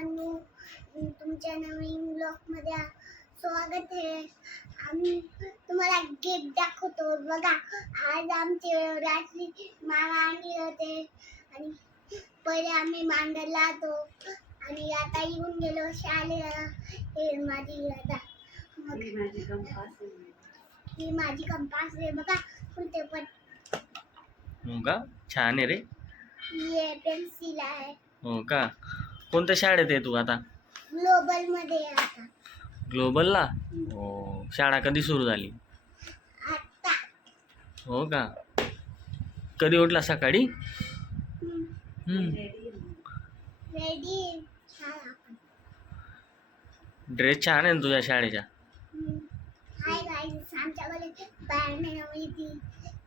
मित्रांनो तुमच्या नवीन ब्लॉगमध्ये स्वागत आहे. आम्ही तुम्हाला गिफ्ट दाखवतो. बघा आज आमचे रात्री मामा आणले होते. आणि पहिले आम्ही मांडरला होतो आणि आता येऊन गेलो शाळेला. हे माझी आता. मग ही माझी कंपास आहे. बघा कोणते पण. हो का? छान आहे रे. हे पेन्सिल आहे. हो का? कोणत्या शाळेत आहे तू आता? ग्लोबलमध्ये आहे आता. ग्लोबलला? हो. शाळा कधी सुरू झाली? आता. हो का? कधी उठला सकाळी. रेडी ड्रेस छान आहे ना तुझ्या शाळेच्या? हाय गाईज आमच्याकडे बॅडमिंटन होती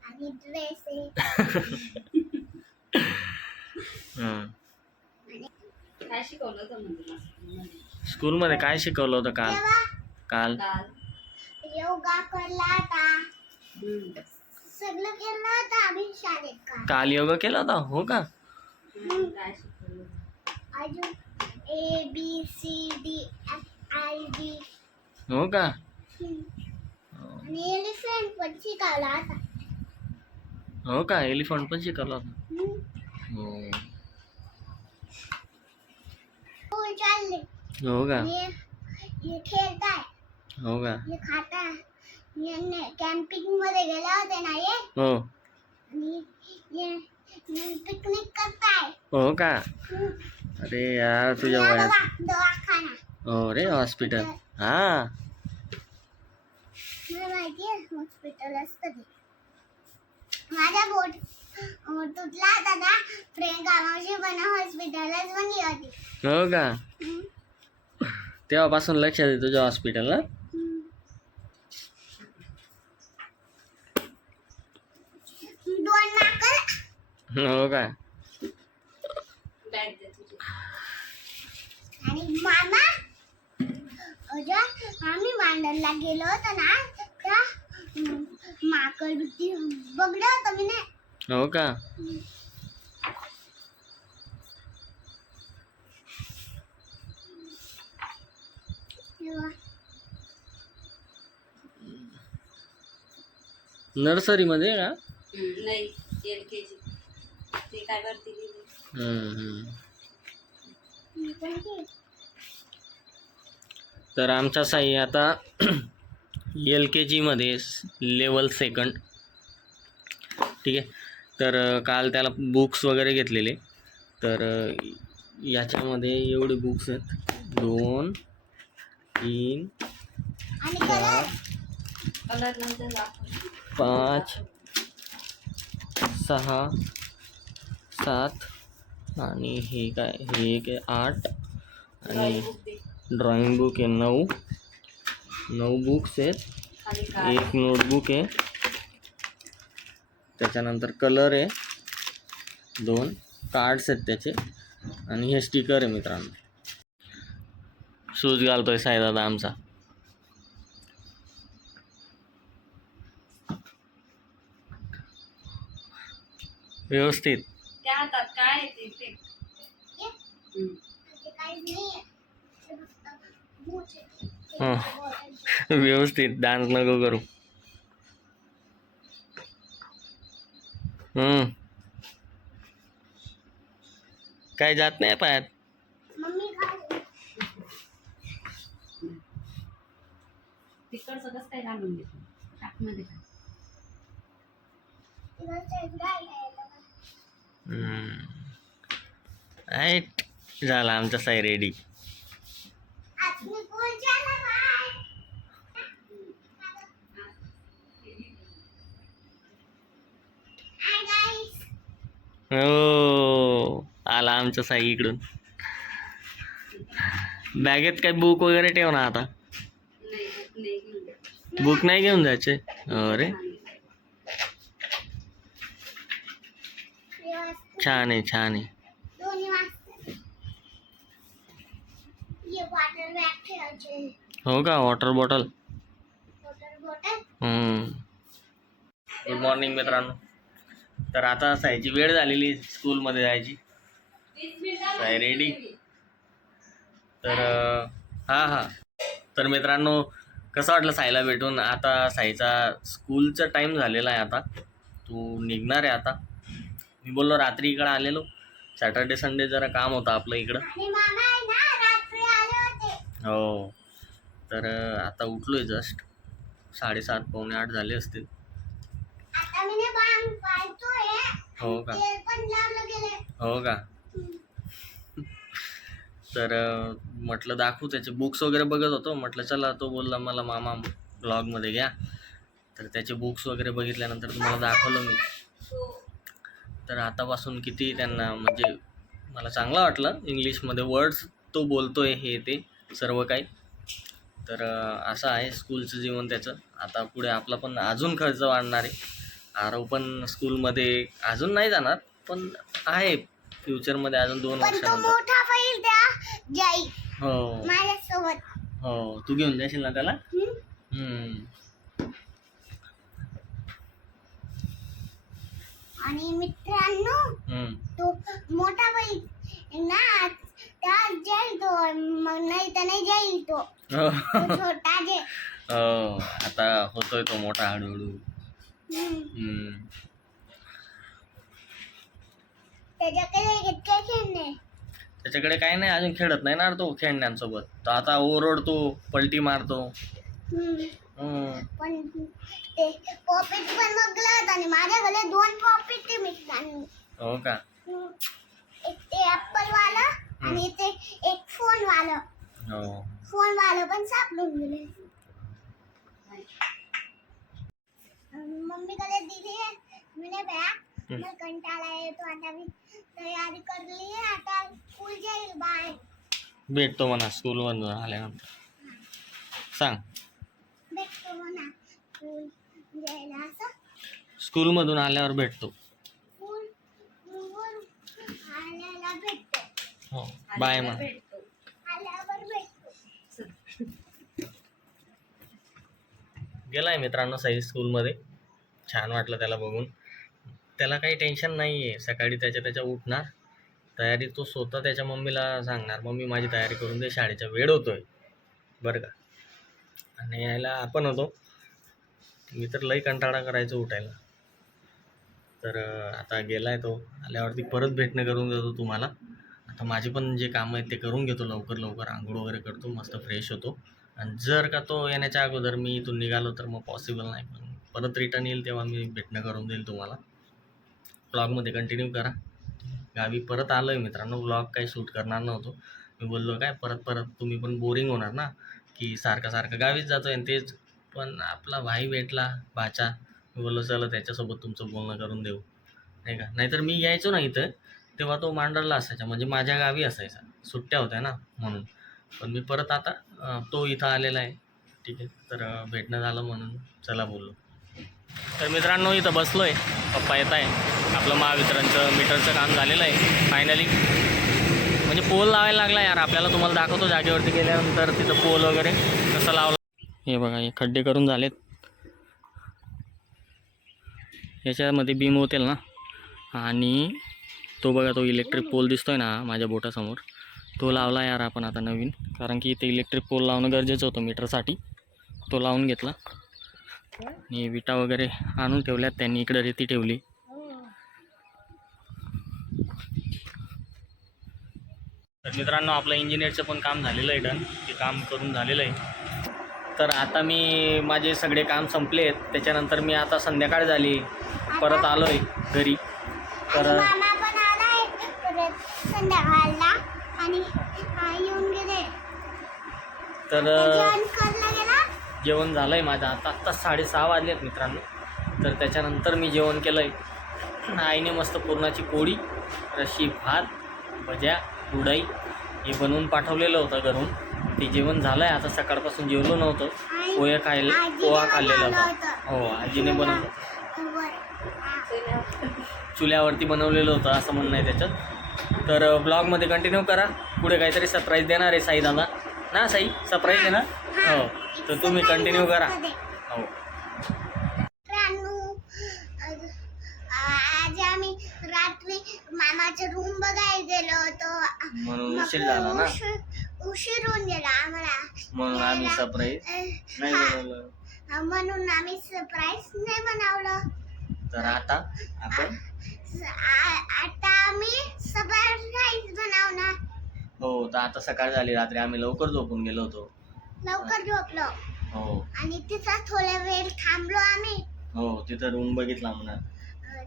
आणि ड्रेस आहे. हं. काय शिकवलं होतं म्हणजे मास्टरमध्ये? स्कूलमध्ये काय शिकवलं होतं काल? काल? काल योगा करला होता. हम्म. सगळं केलं होतं आम्ही शाळेत का काल योगा केला होता? हो का? हम्म, काय शिकवलं होतं? अजून A B C D F I D हो का? आणि एलिफंट पण शिकवला होता. हो का? एलिफंट पण शिकवलं होतं? हम्म. हो. हो चालले. हो का? हे हे खेळताय. हो का? हे खाता. कॅम्पिंगमध्ये गेले होते ना हे. हो. आणि पिकनिक करताय. हो का? हम्म. अरे यार तुझ्या या वयात बघा, दवाखाना. हो रे हॉस्पिटल हा. मला माहिती आहे हॉस्पिटल असतं ते. माझा बोट अं, तुटला होता ना. मावशी पण हॉस्पिटलच बनली होती. हो का. तेव्हापासून लक्षात आहे तुझ्या हॉस्पिटलला. दोन हो का? दे. आणि मामा अजून आम्ही मांडणला गेलो होतो ना त्या माकड होती बघलं होतं मी नाही. हो का? तेव्हा नर्सरीमध्ये का? नाही एल जी. ते काय वरती तर आमचा साई आता एल के जीमध्ये लेवल सेकंड ठीक आहे? तर काल त्याला बुक्स वगैरे घेतलेले. तर याच्यामध्ये एवढे बुक्स आहेत. दोन तीन आणि कलर? कलर नंतर दाखव. पाच सहा सात आणि हे काय? हे एक आहे आठ आणि. ड्रॉइंग बुक आहे नऊ. नऊ बुक्स आहेत. एक नोटबुक आहे. त्याच्यानंतर कलर आहे. दोन कार्ड्स आहेत त्याचे. आणि हे स्टिकर आहे मित्रांनो. शूज घालतोय साईदादा आमचा. व्यवस्थित. त्या हातात काय आहे ते ते? हे? हम्म. ते काहीच नाहीये. ते फक्त बूट आहे. ते हं. बॉटल. व्यवस्थित डान्स नको करू हम्म काय जात नाही पायात? काय घालून देतो? झाला आमचा साई रेडी आज मी पोहोचायला बाय. Hi guys. हो आला आमचा साई इकडून. बॅगेत काय बुक वगैरे ठेव ना आता. बुक नाही घेऊन जायचे? अरे. छान आहे छान आहे. हो का? Water bottle water bottle good morning मित्रांनो. तर आता सायची वेळ झालेली स्कूलमध्ये जायची. साई रेडी तर हा हा. तर मित्रांनो कसं वाटलं साईला भेटून? आता साईचा स्कूलचा टाईम झालेला आहे आता. तू निघणार आहे आता. मी बोललो रात्री इकडं आलेलो. सॅटर्डे संडे जरा काम होतं आपलं इकडं. हो. तर आता उठलो आहे जस्ट. साडेसात पावणे आठ झाले असतील. हो का? हो का? तर म्हटलं दाखवू त्याचे बुक्स वगैरे बघत होतो. म्हटलं चला तो बोलला मला मामा ब्लॉगमध्ये घ्या. तर त्याचे बुक्स वगैरे बघितल्यानंतर तुम्हाला दाखवलं मी. तर आतापासून किती त्यांना म्हणजे मला चांगलं वाटलं. इंग्लिशमध्ये वर्ड्स तो बोलतोय हे ते सर्व काही. तर असं आहे स्कूलचं जीवन त्याचं. आता पुढे आपला पण अजून खर्च वाढणार आहे. आरव पण स्कूलमध्ये अजून नाही जाणार पण आहे फ्युचरमध्ये अजून दोन पण तो वर्षानंतर मोठा बैल त्या जाई हो माझ्यासोबत हो तू घेऊन जाशील ना त्याला हम्म? हम्म. आणि मित्रांनो हम्म. तो मोठा बैल ना त्या जाईल तो मग नाही तर नाही जाईल तो हो तो छोटा जे हो, आता होतोय तो मोठा हळूहळू. त्याच्याकडे काही नाही अजून खेळत नाही ना तो खेळण्यांसोबत. तो आता ओरडतो पलटी मारतो. पण ते पॉपिट पण बघलं आणि दोन पॉपिट आहे मित्रांनो. हो का. एक ते ऍपल वाला आणि ते एक फोन वाला हो. फोन वाला पण सापडून गेले. मम्मीकडे दिली मैंने बॅग मला कंटाळा येतो आता मी तयारी करली आता स्कूल जाईल बाय भेटतो म्हणा स्कूलमधून आल्यानंतर सांग. भेटतो म्हणा स्कूल जायला असं. स्कूलमधून आल्यावर भेटतो. स्कूल आल्याला भेटतो. हो बाय आल्याला म्हणा भेटतो आल्यावर भेटतो गेलाय मित्रांनो साईज स्कूलमध्ये छान वाटलं त्याला बघून. त्याला काही टेन्शन नाही आहे सकाळी त्याच्या त्याच्या उठणार. तयारी तो स्वतः त्याच्या मम्मीला सांगणार मम्मी माझी तयारी करून दे शाळेचा वेळ होतोय. बरं का? आणि यायला आपण होतो. मी तर लई कंटाळा करायचो उठायला. तर आता आता गेलाय तो. आल्यावरती परत भेटणं करून देतो तुम्हाला. आता माझे पण जे कामं आहेत ते करून घेतो. लवकर लवकर आंघोळ वगैरे करतो. मस्त फ्रेश होतो. आणि जर का तो येण्याच्या अगोदर मी इथून निघालो तर मग पॉसिबल नाही. पण परत रिटर्न येईल तेव्हा मी भेटणं करून देईल तुम्हाला. ब्लॉगमध्ये कंटिन्यू करा. गावी परत आलो आहे मित्रांनो. ब्लॉग काही शूट करणार नव्हतो. मी बोललो काय परत परत तुम्ही पण बोरिंग होणार ना? की सारखं सारखं गावीच जातो आहे तेच. पण आपला भाई भेटला भाचा. मी बोललो चला त्याच्यासोबत तुमचं बोलणं करून देऊ. नाही का? नाहीतर मी यायचो ना इथं. तेव्हा तो मांडरला असायचा. म्हणजे माझ्या गावी असायचा. सुट्ट्या होत्या ना म्हणून. पण मी परत आता तो इथं आलेला आहे. ठीक आहे. तर भेटणं झालं म्हणून चला बोललो. तर मित्रांनो इथं बसलो आहे पप्पा येत आहे. आपलं महावितरणचं मीटरचं काम झालेलं आहे. फायनली म्हणजे पोल लावायला लागला यार. आपल्याला तुम्हाला दाखवतो जागेवरती गेल्यानंतर तिथं पोल वगैरे कसं लावला. हे बघा हे खड्डे करून झालेत. याच्यामध्ये बीम होतील ना. आणि तो बघा तो इलेक्ट्रिक पोल दिसतोय ना माझ्या बोटासमोर. तो लावला यार आपण आता नवीन. कारण की इथे इलेक्ट्रिक पोल लावणं गरजेचं होतं मीटरसाठी तो लावून घेतला. आणि विटा वगैरे आणून ठेवल्यात त्यांनी. इकडे रेती ठेवली. तर मित्रांनो आपलं इंजिनियरचं पण काम झालेलं आहे डन ते काम करून झालेलं आहे. तर आता मी माझे सगळे काम संपले आहेत. त्याच्यानंतर मी आता संध्याकाळ झाली. परत आलो आहे घरी तर आणि हा, येऊन गेले. तर जेवण झालं आहे माझं. आता आत्ता साडेसहा वाजले आहेत मित्रांनो. तर त्याच्यानंतर मी जेवण केलं आहे आईने मस्त पुरणाची पोळी रशी भात भज्या उडाई हे बनवून पाठवलेलं होतं घरून. ते जेवण झालं आहे आता सकाळपासून जेवलो नव्हतं. आई- पोहे खायला पोहा खाल्लेला होता. हो आजीने बनवलं. चुल्यावरती बनवलेलं होतं असं म्हणणं आहे त्याच्यात. तर ब्लॉगमध्ये कंटिन्यू करा. पुढे काहीतरी सरप्राईज देणार आहे साई दादा. ना साई? सरप्राईज ना? हो तर तुम्ही कंटिन्यू करा. हो. आज आम्ही रात्री मामाचा रूम बघायला गेलो होतो. म्हणून उशीर झाला ना? उशीर होऊन गेला आम्हाला. मग आम्ही. सरप्राईज नाही. बनवलं म्हणून आम्ही सरप्राईज नाही बनवलं तर आता आपण आता आम्ही सरप्राईज बनवणार. हो तर आता सकाळ झाली रात्री आम्ही लवकर झोपून गेलो होतो. लवकर झोपलो. हो. आणि तिचा थोडा वेळ थांबलो आम्ही. हो तिथं रूम बघितला म्हणा.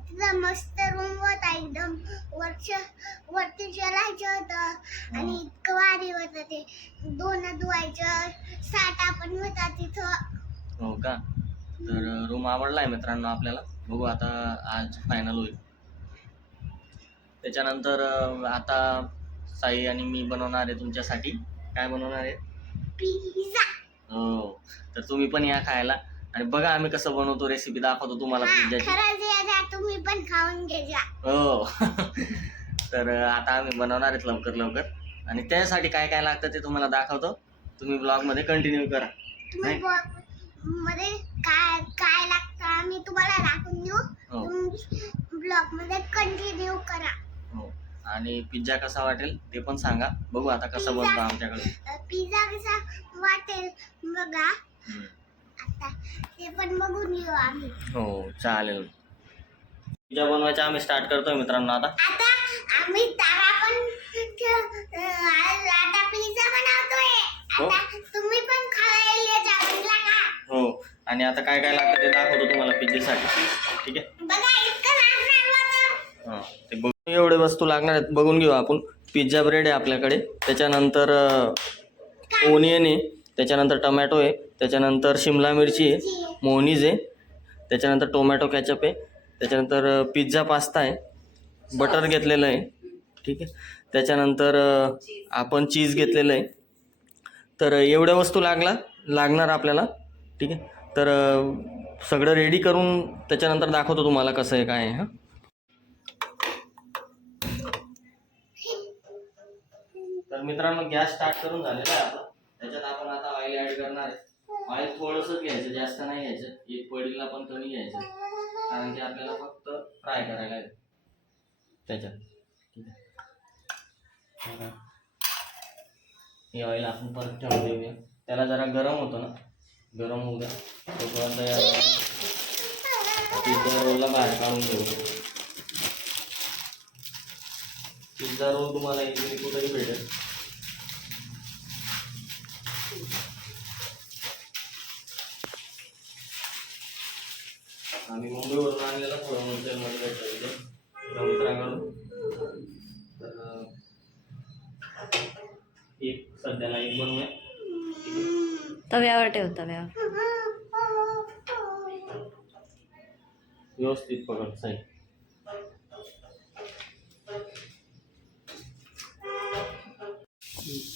तिचा मस्त रूम होता एकदम. वरच वरती चलायचं होतं. आणि इतकं भारी होतं ते. दोन धुवायचं साठा पण होता तिथं. हो का? तर रूम आवडलाय मित्रांनो आपल्याला? बघू आता आज फायनल होईल. त्याच्यानंतर आता साई आणि मी बनवणार आहे तुमच्यासाठी. काय बनवणार आहे? पिझ्झा हो. तर तुम्ही पण या खायला. आणि बघा आम्ही कसं बनवतो रेसिपी दाखवतो तुम्हाला पिझ्झाची. खरंच या तुम्ही पण खाऊन घ्या हो. तर आता आम्ही बनवणार आहेत लवकर लवकर. आणि त्यासाठी काय काय लागतं ते तुम्हाला दाखवतो. तुम्ही ब्लॉगमध्ये कंटिन्यू करा. तुम्ही नाही. मध्ये काय काय लागतं आम्ही तुम्हाला दाखवून देऊ. हो. ब्लॉगमध्ये कंटिन्यू करा. हो. आणि पिझ्झा कसा वाटेल ते पण सांगा. बघू आता कसं बनतो आमच्याकडे. पिझ्झा कसा वाटेल बघा. हम्म. आता ते पण बघून घेऊ आम्ही. हो चालेल. पिझ्झा बनवायचा आम्ही स्टार्ट करतोय मित्रांनो आता. आता आम्ही तारा पण अ, आता पिझ्झा बनवतोय. हो. आता तुम्ही पण खायला जा म्हणला का? हो. आणि आता काय काय लागतं ते दाखवतो तुम्हाला पिझ्झेसाठी. ठीक आहे? बघा इतकं लागणार होतं हां ते बघ एवढे वस्तू लागणार आहेत बघून घेऊ आपण. पिझ्झा ब्रेड आहे आपल्याकडे. त्याच्यानंतर ओनियन आहे. त्याच्यानंतर टमॅटो आहे. त्याच्यानंतर शिमला मिरची आहे. मोहनीज आहे. त्याच्यानंतर टोमॅटो कॅचअप आहे. त्याच्यानंतर पिझ्झा पास्ता आहे. बटर घेतलेलं आहे. ठीक आहे? त्याच्यानंतर आपण चीज घेतलेलं आहे. तर एवढ्या वस्तू लागला लागणार आपल्याला. ठीक आहे? तर सगळं रेडी करून त्याच्यानंतर दाखवतो तुम्हाला कसं आहे काय आहे हां? तर मित्रांनो गॅस स्टार्ट करून झालेला आहे आपला. त्याच्यात आपण आता ऑइल ॲड करणार आहे. ऑइल थोडंसंच घ्यायचं जास्त नाही घ्यायचं. एक पडीला पण कमी घ्यायचं. कारण की आपल्याला फक्त फ्राय करायला आहे. त्याच्यात. ठीक आहे. हे ऑइल आपण परत ठेवून देऊया. त्याला जरा गरम होतं ना. गरम होऊ द्या. तोपर्यंत रोलला बाहेर काढून घेऊ पिझ्झा रोल तुम्हाला इकडे कुठेही भेटेल. आम्ही मुंबईवरून आणलेला थोडं होलसेलमध्ये भेटतो इथे. एका मित्राकडून. तर एक सध्याला एक बनवूया तव्यावर ठेव तव्यावर. व्यवस्थित पकड साई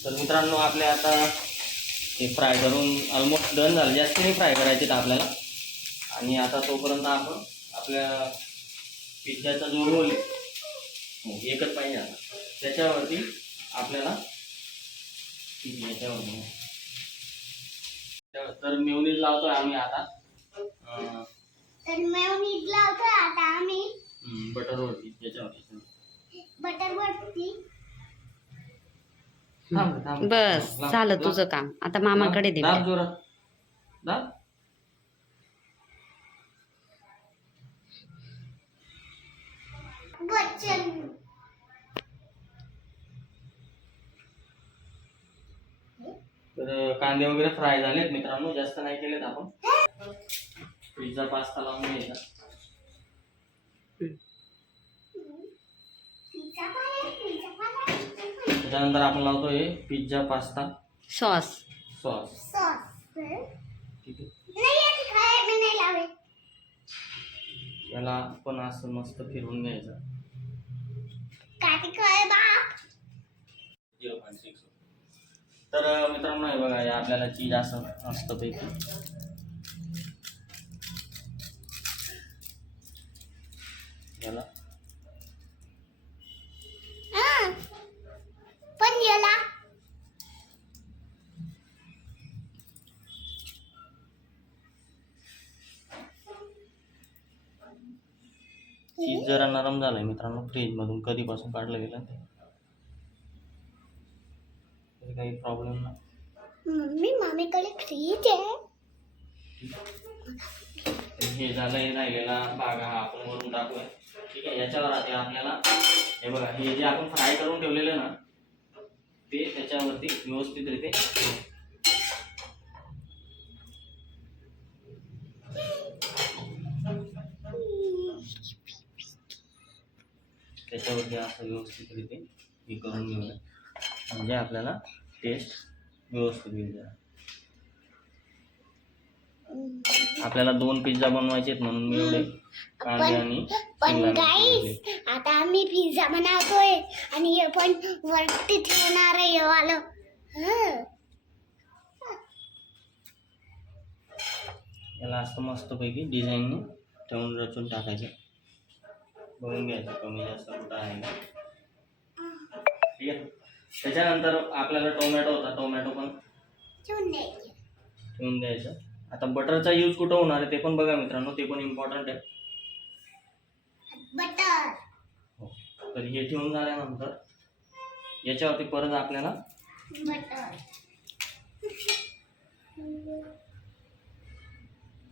तर मित्रांनो आपले आता हे फ्राय करून ऑलमोस्ट डन झालं. जास्त नाही फ्राय करायचे आहेत आपल्याला. आणि आता तोपर्यंत आपण आपल्या पिझ्झाचा जो रोल आहे हो एकच पाहिजे आता. त्याच्यावरती आपल्याला ठीक आहे याच्यावर तर मेवनीज लावतोय आम्ही आता. तर लावतो आता आम्ही. बटरवरती त्याच्यावर बटर वरती थांब, थांब. बस झालं. तुझं काम. आता मामाकडे दे. तर कांदे वगैरे फ्राय झालेत मित्रांनो. जास्त नाही केलेत आपण. पिझ्झा पास्ता लावून घ्यायचा पिझ्झा पाहिजे पिझ्झा पाहिजे त्याच्यानंतर आपण लावतोय पिझ्झा पास्ता. सॉस. सॉस. ठीक आहे. याला पण असं मस्त फिरवून घ्यायचं. झिरो पॉईंट सिक्स तर मित्रांनो हे बघा हे आपल्याला चीज असं मस्त पैकी. याला. चीज जरा नरम झालाय मित्रांनो फ्रीज मधून कधीपासून काढलं गेलं ते? काही प्रॉब्लेम नाही. मम्मी मामीकडे फ्रीज आहे. हे झालं हे राहिलेला भाग हा आपण वरून टाकूया. ठीक आहे याच्यावर आता आपल्याला हे बघा हे जे आपण फ्राय करून ठेवलेलं ना ते त्याच्यावरती व्यवस्थितरिते त्याच्यावरती असं व्यवस्थितरिते हे करून घेऊया म्हणजे आपल्याला टेस्ट व्यवस्थित येईल. आपल्याला दोन पिझ्झा बनवायचे आहेत म्हणून मी एवढे कांदे आणि पण शिमला मिरची गाईस घेतली. आता आम्ही पिझ्झा बनवतोय आणि हे पण वरती ठेवणार आहे हे वालं हं. याला असं मस्तपैकी डिझाईनने ठेवून रचून टाकायचं बघून घ्यायचं कमी जास्त कुठं आहे का. ठीक आहे. त्याच्यानंतर आपल्याला टोमॅटो होता टोमॅटो पण ठेवून द्यायचे. आता बटरचा यूज कुठं होणार आहे ते पण बघा मित्रांनो ते पण इम्पॉर्टंट आहे. बटर. हो तर हे ठेवून झाल्यानंतर याच्यावरती परत आपल्याला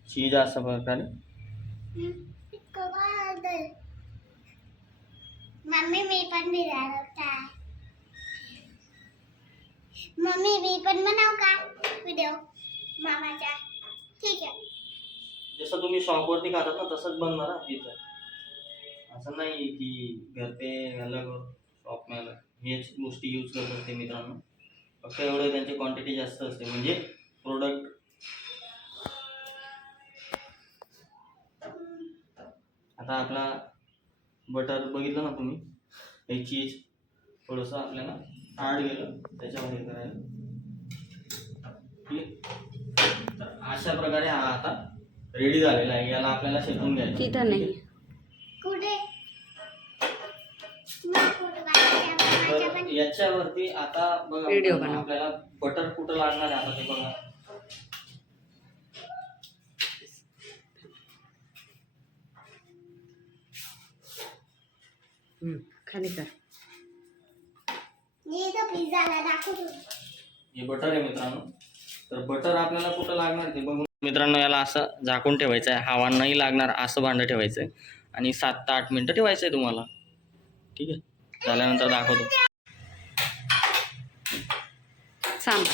चीज अशा प्रकारे मम्मी मी पण भिजायला काय मम्मी मी पण बनव का? व्हिडिओ मामाचा ठीक आहे. जसं तुम्ही शॉपवरती खातात ना तसंच बनणार असं नाही की घर पे अलग शॉप में अलग हेच गोष्टी यूज करतात ते मित्रांनो. फक्त एवढं त्यांची क्वांटिटी जास्त असते. म्हणजे प्रोडक्ट आता आपला बटर बघितलं ना तुम्ही? हे चीज थोडंसं आपल्याला हार्ड गेलं त्याच्यावर हे करायला तर अशा प्रकारे हा आता रेडी झालेला आहे. याला आपल्याला शेकून घ्यायचं. नाही. तर याच्यावरती आता बघा. आपल्याला बटर कुठं लागणार आहे आता ते बघा. खाली कर हे बटर आहे मित्रांनो. तर बटर आपल्याला कुठं लागणार ते बघून मित्रांनो याला असं झाकून ठेवायचं आहे. हवा नाही लागणार असं भांडं ठेवायचं आहे. आणि सात ते आठ मिनटं ठेवायचं आहे तुम्हाला. ठीक आहे? झाल्यानंतर दाखवतो. सांगा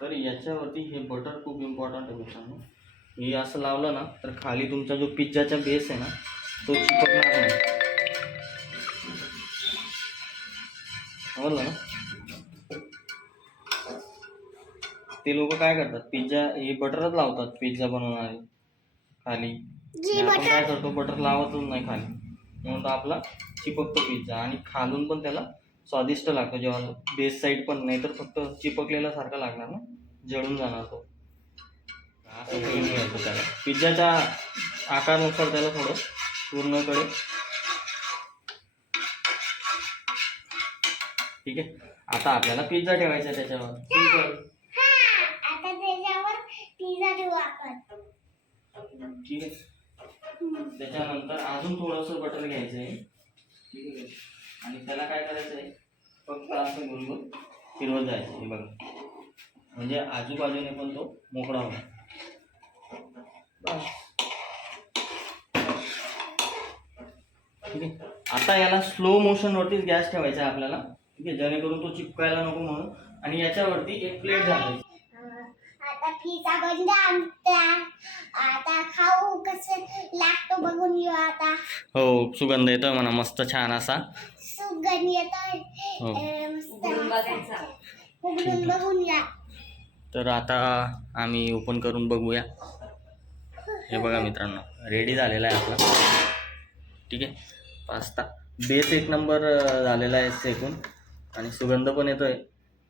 तर याच्यावरती हे बटर खूप इम्पॉर्टंट आहे मित्रांनो. हे असं लावलं ना तर खाली तुमचा जो पिझ्झाचा बेस आहे ना तो चिपकणार नाही. ना? ते लोक काय करतात पिझ्झा हे बटरच लावतात पिझ्झा बनवणारे खाली. आपण काय करतो बटर लावतच नाही खाली. म्हणून तो आपला चिपकतो पिझ्झा. आणि खालून पण त्याला स्वादिष्ट लागतो जेव्हा बेस साईड पण नाही तर फक्त चिपकलेला सारखा लागणार ना जळून जाणार तो. असं त्याला पिझ्झाच्या आकारानुसार त्याला थोडं पूर्णकडे ठीक आहे? आता आपल्याला पिझ्झा ठेवायचा आहे त्याच्यावर. हा ठीक आहे? त्याच्यानंतर अजून थोडंसं बटर घ्यायचं आहे. ठीक आहे? आणि त्याला काय करायचं आहे? फक्त असं गुलगुल फिरवत जायचं हे बघा. म्हणजे आजूबाजूने पण तो मोकळा होणार. बस. ठीक आहे. आता याला स्लो मोशनवरतीच गॅस ठेवायचा आहे आपल्याला. ठीक आहे जेणेकरून तो चिपकायला नको म्हणून. आणि याच्यावरती एक प्लेट आता पिझ्झा आता खाऊ कसं लागतो बघून आता. हो सुगंध येतोय म्हणा मस्त छान असा. सुगंध येतोय. हो. अं, मस्त उघडून बघायचा. उघडून बघून घ्या तर आता आम्ही ओपन करून बघूया. हे बघा मित्रांनो रेडी झालेला आहे आपला. ठीक आहे? पास्ता. बेस एक नंबर झालेला आहे सेकून. आणि सुगंध पण येतोय.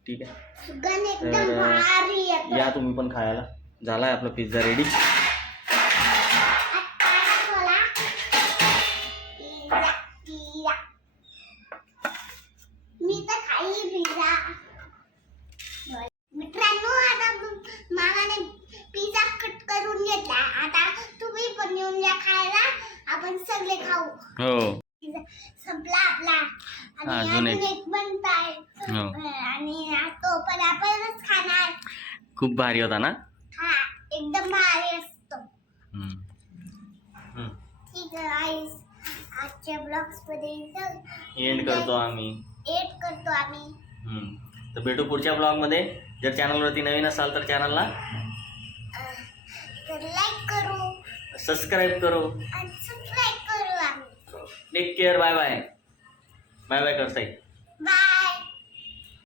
ठीक आहे? सुगंध एकदम तर, येतो या तुम्ही पण खायला. झाला आहे आपला पिझ्झा रेडी सगळे खाऊ. हो. संपला आपला. आणि अजून एक. बनताय. हो. आणि तो पण आपणच खाणार. खूप भारी होता ना? हा एकदम भारी असतो. हम्म. हम्म. ठीक आहे आईस आजच्या ब्लॉग्समध्ये एंड करतो आम्ही. एड करतो आम्ही. हम्म. तर भेटू पुढच्या ब्लॉगमध्ये जर चॅनलवरती नवीन असाल तर चॅनलला अह, तर लाईक करू. सबस्क्राईब करो. आणि subscribe take care bye bye bye bye करसाई bye